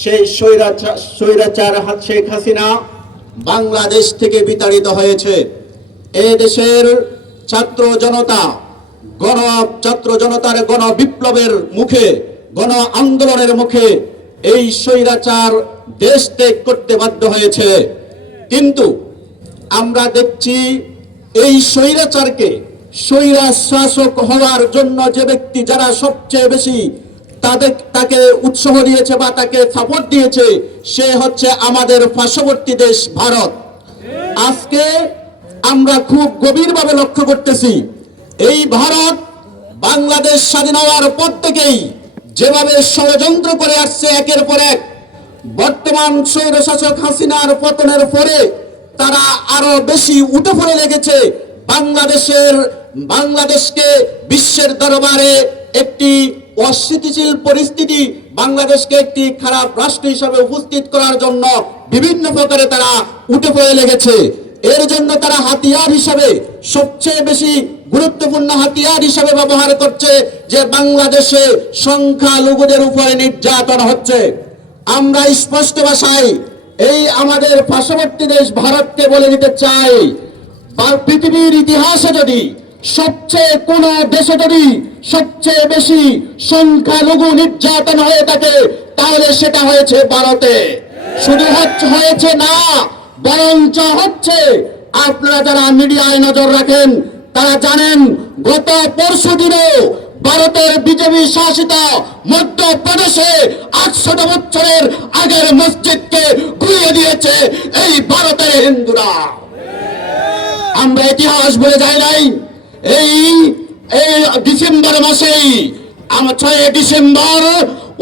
সেই স্বৈরাচার শেখ হাসিনা বাংলাদেশ থেকে বিতাড়িত হয়েছে। এই দেশের ছাত্র জনতার গণ বিপ্লবের মুখে, গণ আন্দোলনের মুখে এই স্বৈরাচার দেশ ত্যাগ করতে বাধ্য হয়েছে। কিন্তু আমরা দেখছি এই স্বৈরাচারকে, স্বৈরা শাসক হওয়ার জন্য যে ব্যক্তি যারা সবচেয়ে বেশি তাকে উৎসাহ দিয়েছে বা তাকে সাপোর্ট দিয়েছে, সে হচ্ছে আমাদের পার্শ্ববর্তী দেশ ভারত। আজকে আমরা খুব গভীরভাবে লক্ষ্য করতেছি, এই ভারত বাংলাদেশ স্বাধীন হওয়ার পর থেকেই যেভাবে ষড়যন্ত্র করে আসছে একের পর এক, বর্তমান স্বৈরশাসক হাসিনার পতনের পরে তারা আরো বেশি উঠে পড়ে লেগেছে বাংলাদেশকে বিশ্বের দরবারে একটি অস্থিতিশীল পরিস্থিতি, বাংলাদেশকে একটি খারাপ রাষ্ট্র হিসাবে উপস্থিত করার জন্য বিভিন্ন প্রকারে তারা উঠে পড়ে লেগেছে। এর জন্য তারা হাতিয়ার হিসাবে, সবচেয়ে বেশি গুরুত্বপূর্ণ হাতিয়ার হিসাবে ব্যবহার করছে যে বাংলাদেশে সংখ্যালঘুদের উপরে নির্যাতন হচ্ছে। আমরা স্পষ্ট ভাষায় এই আমাদের পার্শ্ববর্তী দেশ ভারতকে বলে দিতে চাই, পৃথিবীর ইতিহাসে যদি কোন দেশে যদি সবচেয়ে বেশি সংখ্যালঘু নির্যাতন হয়ে থাকে তাহলে সেটা হয়েছে ভারতে। শুধু হয়েছে না, বরঞ্চ হচ্ছে। আপনারা যারা মিডিয়ায় নজর রাখেন তারা জানেন, গত পরশু দিনে ভারতের বিজেপি শাসিত মধ্যপ্রদেশে 800 বছরের আগের মসজিদকে ঘুরিয়ে দিয়েছে এই ভারতের হিন্দুরা। আমরা ইতিহাস বলে যাই নাই। এই ডিসেম্বর মাসেই 6 ডিসেম্বর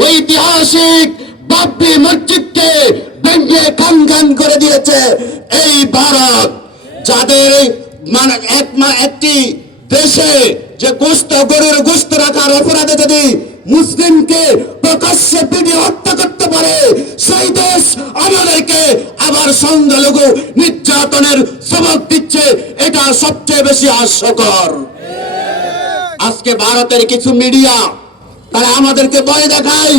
ঐতিহাসিক বাবরি মসজিদকে ভেঙে খান করে দিয়েছে এই ভারত। যাদের একটি দেশে যে গরুর গোশত রাখার অপরাধে যদি মুসলিমকে প্রকাশ্যে পিটিয়ে হত্যা করতে পারে, সেই দেশ আমাদেরকে আবার সংখ্যালঘু নির্যাতনের সবক দিচ্ছে। এটা সবচেয়ে বেশি হাস্যকর। আজকে ভারতের কিছু মিডিয়া তারা আমাদেরকে ভয় দেখায়,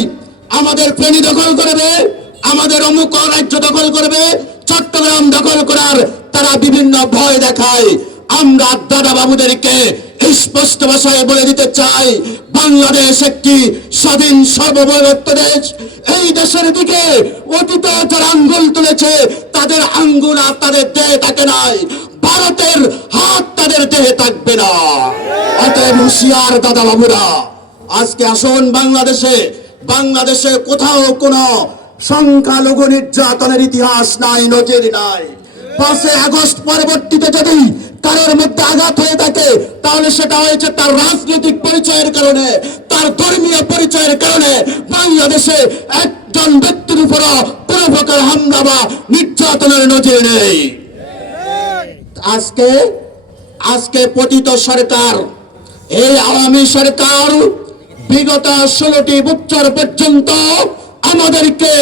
আমাদের ফেনী দখল করবে, আমাদের অমুক রাজ্য দখল করবে, চট্টগ্রাম দখল করার তারা বিভিন্ন ভয় দেখায়। আমরা দাদা বাবুদেরকে স্পষ্ট ভাষায় বলে দিতে চাই, বাংলাদেশ একটি স্বাধীন সার্বভৌমত্ব দেশ। এই দেশের দিকে অতীতে যারা আঙ্গুল তুলেছে তাদের আঙ্গুল আর তাদের দেহে থাকে নাই, ভারতের হাত তাদের দেহে থাকবে না। অতএব হুঁশিয়ার দাদা বাবুরা, আজকে আসুন বাংলাদেশে কোথাও কোনো সংখ্যালঘু নির্যাতনের ইতিহাস নাই, নজির নাই। 5 আগস্ট পরবর্তীতে যদি কারোর মধ্যে আঘাত হয়ে থাকে তাহলে সেটা হয়েছে তার রাজনৈতিক পরিচয়ের কারণে, তার ধর্মীয় পরিচয়ের কারণে। বাংলাদেশে একজন ব্যক্তির উপর কোন প্রকার হামলা বা নির্যাতনের নজির নেই। আজকে পতিত সরকার, এই আওয়ামী সরকার বিগত 16টি বছর পর্যন্ত আমাদেরকে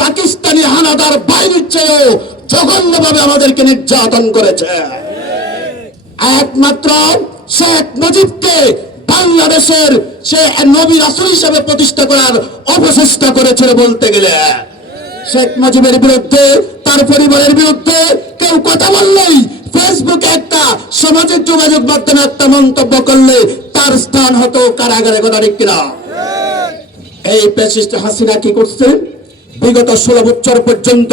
পাকিস্তানি হানাদার বাহিনীর চেয়েও জঘন্যভাবে আমাদেরকে নির্যাতন করেছে। একমাত্র শেখ মুজিবকে বাংলাদেশের সে নবী রাসূল হিসেবে প্রতিষ্ঠা করার অপচেষ্টা করেছিল বলতে গেলে। শেখ মুজিবের বিরুদ্ধে, তার পরিবারের বিরুদ্ধে কেউ কথা বললেই, ফেসবুকে একটা সামাজিক যোগাযোগ মাধ্যমে একটা মন্তব্য করলে তার স্থান হতো কারাগারে। কথা ঠিক কিনা? এই ফ্যাসিস্ট হাসিনা কি করছে? বিগত 16 বছর পর্যন্ত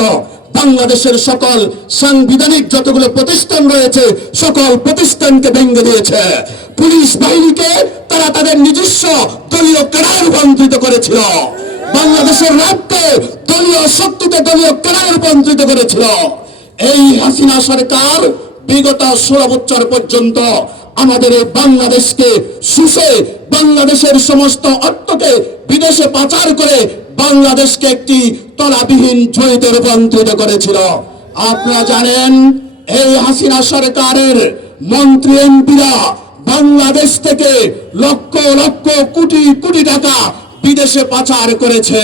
বাংলাদেশের সকল সাংবিধানিক যতগুলো প্রতিষ্ঠান রয়েছে সকল প্রতিষ্ঠানকে ভেঙে দিয়েছে। পুলিশ বাহিনীকে তারা তাদের নিজস্ব দলীয় ক্যাডারে রূপান্তরিত করেছিল। বাংলাদেশের র্যাবকে দলীয় শক্তিতে দলীয় ক্যাডারে রূপান্তরিত করেছিল। এই হাসিনা সরকার বিগত 16 বছর পর্যন্ত আমাদের এই বাংলাদেশকে শুষে বাংলাদেশের সমস্ত অর্থকে বিদেশে পাচার করে বাংলাদেশকে একটি তলাবিহীন ঝুড়িতে রূপান্তরিত করেছিল। আপনারা জানেন, এই হাসিনা সরকারের মন্ত্রী এমপিরা বাংলাদেশ থেকে লক্ষ লক্ষ কোটি কোটি টাকা বিদেশে পাচার করেছে।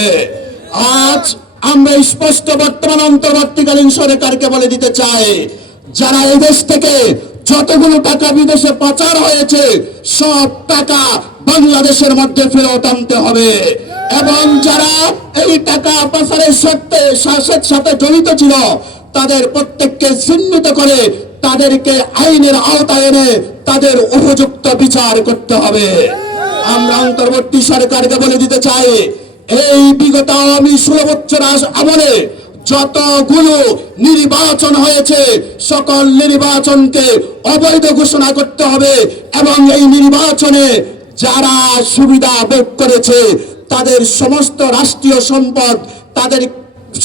আজ আমরা স্পষ্ট বর্তমান অন্তর্বর্তীকালীন সরকারকে বলে দিতে চাই, যারা এই দেশ থেকে যতগুলো টাকা বিদেশে পাচার হয়েছে সব টাকা বাংলাদেশের মধ্যে ফেরত আনতে হবে। এবং যারা এই টাকা পাচারের সাথে জড়িত ছিল তাদের প্রত্যেককে চিহ্নিত করে তাদেরকে আইনের আওতায় এনে তাদের উপযুক্ত বিচার করতে হবে। আমরা অন্তর্বর্তী সরকারকে বলে দিতে চাই, এই বিগত আওয়ামী 16 বছর আমলে যতগুলো নির্বাচন হয়েছে সকল নির্বাচনকে অবৈধ ঘোষণা করতে হবে এবং এই নির্বাচনে যারা সুবিধা ভোগ করেছে তাদের সমস্ত রাষ্ট্রীয় সম্পদ, তাদের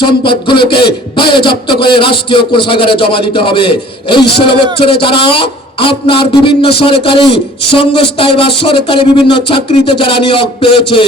সম্পদগুলোকে বাজেয়াপ্ত করে রাষ্ট্রীয় কোষাগারে জমা দিতে হবে। এই 16 বছরে যারা আপনার বিভিন্ন সরকারি সংস্থায় বা সরকারি বিভিন্ন চাকরিতে যারা নিয়োগ পেয়েছে,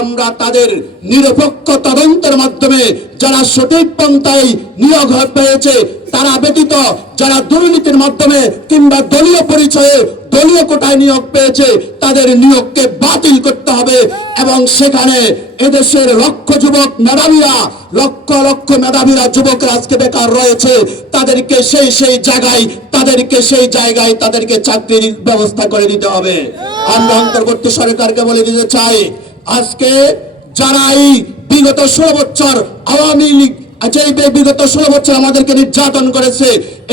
আমরা তাদের নিরপেক্ষ তদন্তের মাধ্যমে যারা সঠিক পন্থায় নিয়োগ পেয়েছে তারা ব্যতীত যারা দুর্নীতির মাধ্যমে কিংবা দলীয় পরিচয়ে দলীয় কোটায় নিয়োগ পেয়েছে তাদের নিয়োগকে বাতিল করতে হবে এবং সেখানে এদেশের লক্ষ যুবক মেধাবীরা, লক্ষ লক্ষ মেধাবীরা যুবকরা আজকে বেকার রয়েছে, তাদেরকে সেই জায়গায় তাদেরকে চাকরির ব্যবস্থা করে দিতে হবে। আমরা অন্তর্বর্তী সরকারকে বলে দিতে চাই, আজকে যারা এই বিগত 16 বছর আওয়ামী লীগ বিগত 16 বছর আমাদেরকে নির্যাতন করেছে,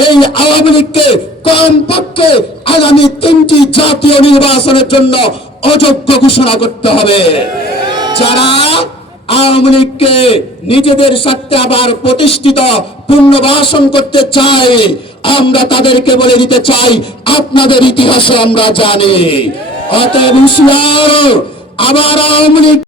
এই আওয়ামী লীগকে কমপক্ষে আগামী 3টি জাতীয় নির্বাচনের জন্য অযোগ্য ঘোষণা করতে হবে। যারা আওয়ামী লীগকে নিজেদের স্বার্থে আবার প্রতিষ্ঠিত পুনর্বাসন করতে চায়, আমরা তাদেরকে বলে দিতে চাই, আপনাদের ইতিহাসে আমরা জানি, অতএব হুঁশিয়ার, আবার আওয়ামী লীগ